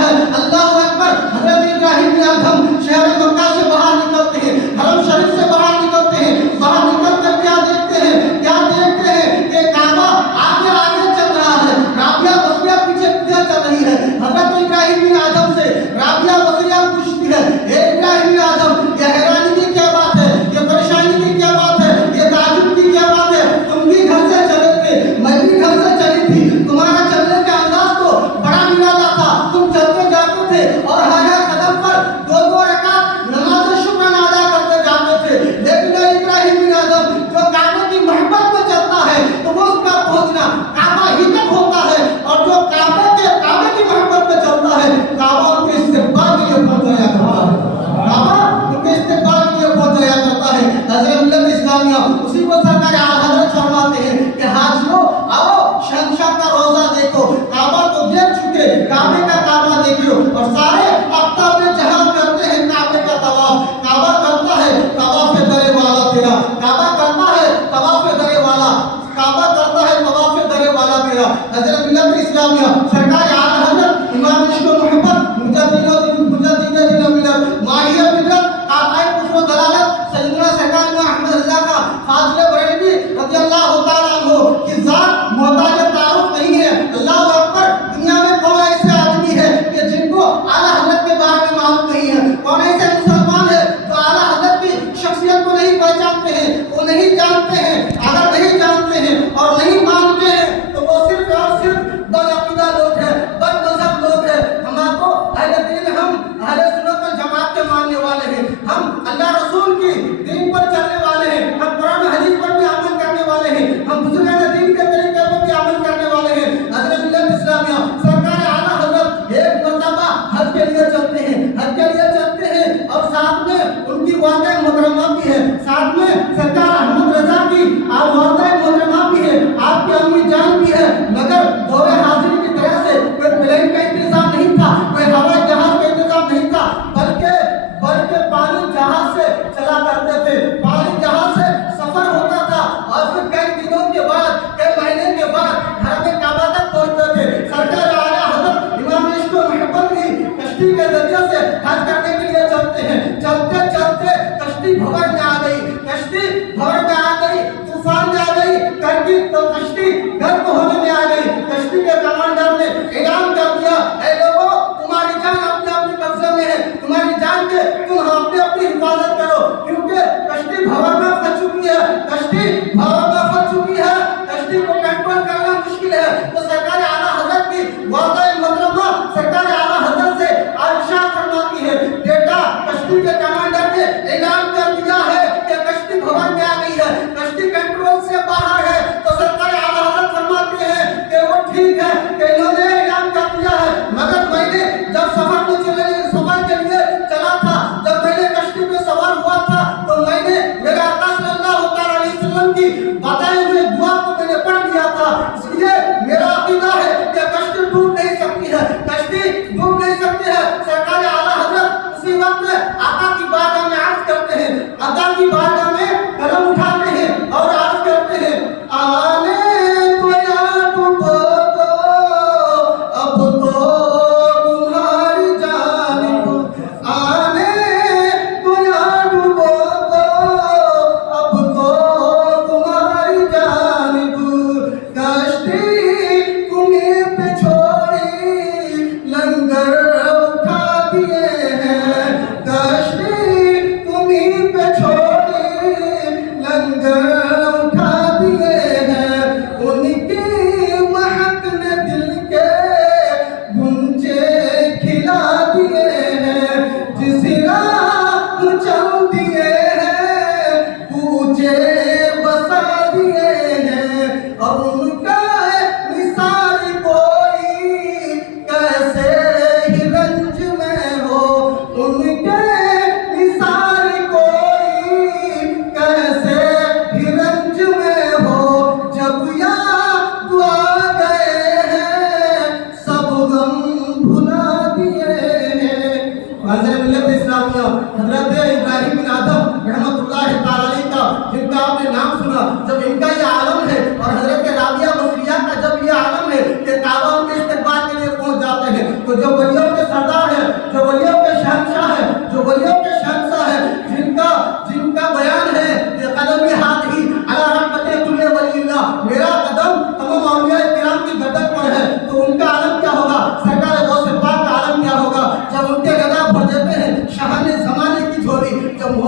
ہے۔ اللہ اکبر۔ حضرت ابراہیم بن ادھم شہر مکہ سے باہر نکلتے ہیں، حرم شریف سے باہر نکلتے ہیں، باہر نکل کر کیا دیکھتے ہیں؟ کیا دیکھتے ہیں کہ کعبہ آگے آگے چل رہا ہے، رابعہ بصریہ پیچھے پیچھے چل رہی ہے۔ حضرت ابراہیم بن ادھم سے رابعہ بصریہ پوچھتی ہے، اے ابراہیم بن ادھم، یہ حیرانی کی کیا بات ہے؟ یہ پریشانی کی کیا بات ہے؟ یہ تعجب کی کیا بات ہے؟ تم بھی گھر سے چلے تھے، میں بھی گھر سے چلی تھی، تمہارا چلنے کا انداز تو بڑا نرالا تھا، تم چلتے جاتے تھے اور ہر ہر قدم پر دو دو رکعت نماز شکرانا ادا کرتے جاتے تھے۔ لیکن ابراہیم بن ادھم جو کعبے کی محبت میں چلتا ہے تو وہ اس کا پہنچنا کعبہ ہی تک ہوتا ہے، اور جو کعبے کی محبت میں چلتا ہے کعبہ ان کے استقبال کے لیے پہنچ جایا کرتا ہے، کعبہ ان کے استقبال کے لیے پہنچ جایا کرتا ہے۔ حضرت ملت اسلامیہ اسی کو سرکار اعلیٰ حضرت فرماتے ہیں کہ حاجیوں آؤ شہنشاہ کا روزہ دیکھو، کعبہ تو دیکھ چکے، کعبے کا کعبہ دیکھو، اور سارے افتاب جہاں کرتے ہیں کعبے کا طواف، کعبہ کرتا ہے طواف درے والا تیرا، کعبہ کرتا ہے طواف درے والا، کعبہ کرتا ہے طواف درے والا تیرا۔ حضرت ملت اسلامیہ سرکار اعلیٰ حضرت امام عشق و محبت مجدد دین ملت ماہر فطرت قاطع کفر و دلالت سیدنا سرکار احمد رضا کا فاضل بریلوی رضی اللہ تعالیٰ عنہ کی ذات محتاج تعارف نہیں ہے۔ اللہ اکبر۔ دنیا میں کون ایسے آدمی ہے کہ جن کو اعلیٰ حضرت کے بارے میں معلوم نہیں ہے؟ کون ایسے مسلمان ہے جو اعلیٰ حضرت کی شخصیت کو نہیں پہچانتے ہیں، وہ نہیں جانتے ہیں؟ اگر نہیں جانتے ہیں اور نہیں مانتے ہیں تو وہ صرف اور صرف بدعقیدہ لوگ ہیں، بد مذہب لوگ ہیں۔ ہمارا تو اہل دین، ہم اہل سنت والجماعت کے ماننے والے ہیں، ہم اللہ رسول کی دین پر چلنے والے ہیں، ہم قرآن حدیث پر بھی عمل کرنے والے ہیں، ہم بزرگان دین کے طریقے پر بھی عمل کرنے والے ہیں۔ حضرت ملت اسلامیہ سرکار اعلیٰ حضرت ایک مرتبہ حج کے لیے چلتے ہیں، حج کے لیے چلتے ہیں، اور ساتھ میں ان کی والدہ محترمہ بھی ہے، ساتھ میں سرکار احمد رضا کی والدہ محترمہ بھی ہے، آپ کی امی جان بھی ہے، مگر دور حاضر کی طرح سے کوئی پلین کا انتظام نہیں تھا، کوئی ہوائی جہاز کا انتظام نہیں تھا، بلکہ پانی جہاز سے چلا کرتے تھے، پانی جہاز سے سفر ہوتا تھا، اور پھر کئی دنوں کے بعد، کئی مہینے کے بعد حرم کعبہ تک پہنچتے تھے۔ سرکار اعلیٰ حضرت امام عشق و محبت بھی کشتی کے ذریعے سے حج کرنے کے لیے چلتے ہیں، چلتے چلتے کشتی بھور میں آ گئی، کشتی بھور میں آ گئی، طوفان میں آ گئی، کشتی غرق ہونے میں آ گئی۔ کشتی کے کمانڈر نے اعلان کر دیا، اے لوگوں، تمہاری جان اپنے اپنے قبضے میں ہے، تمہاری جان کے تم اپنے اپنی حفاظت کرو، کیونکہ کشتی بھور میں پھنس چکی ہے، کشتی بھور میں پھنس چکی ہے، کشتی کو کنٹرول کرنا مشکل ہے۔ تو سرکار اعلیٰ حضرت کی والدہ محترمہ سرکار اعلیٰ حضرت سے عائشہ فرماتی ہے، بیٹا کشتی کے کمانڈر نے اعلان کر دیا ہے کہ کشتی بھور میں آ گئی ہے، کشتی کنٹرول سے باہر ہے۔ تو سرکار اعلیٰ حضرت فرماتے ہیں کہ وہ ٹھیک ہے کہ انہوں نے اعلان کر دیا ہے، مگر میں نے جب سفر کے لیے چلا تھا، جب میں نے کشتی پہ سوار ہوا تھا، تو میں نے میرے آقا صلی اللہ تعالیٰ علیہ وسلم کی بتائے ہوئے دعا کو میں نے پڑھ لیا تھا، اس لیے میرا عقیدہ ہے کہ کشتی ڈوب نہیں سکتی ہے، کشتی ڈوب نہیں سکتی ہے۔ سرکار اعلیٰ حضرت اسی وقت آقا کی بارگاہ میں عرض کرتے ہیں، آقا کی بارگاہ میں قلم اٹھاتے ہیں اور عرض کرتے ہیں، آنے تو یا ڈوبو تو اب تو تمہاری جانب، آنے تو یا ڈوبو تو اب تو تمہاری جانب، کشتی تمہیں پہ چھوڑی لنگر اٹھا دیے ہیں، کشتی تمہیں پہ چھوڑی لنگر اٹھا دیے ہیں، ان کی مہک نے دل کے گنچے کھلا دیے ہیں، جس راہ چل دیے ہیں کوچے بسا دیے ہیں، اور ان کا مثال کوئی کیسے ہی رنج میں ہو، ان کے مثال کوئی کیسے ہی رنج میں ہو، جب یاد آ گئے ہیں سب غم بھلا دیے ہیں۔ حضرت ملت اسلامیہ حضرت ابراہیم بن ادھم رحمۃ اللہ تعالیٰ علیہ کا، جن کا آپ نے نام سنا، جب ان کا یہ عالم ہے، اور حضرت رابعہ بصریہ کا جب یہ عالم ہے کہ کعبہ ان کے استقبال کے لیے پہنچ جاتے ہیں، تو جب ولیوں کے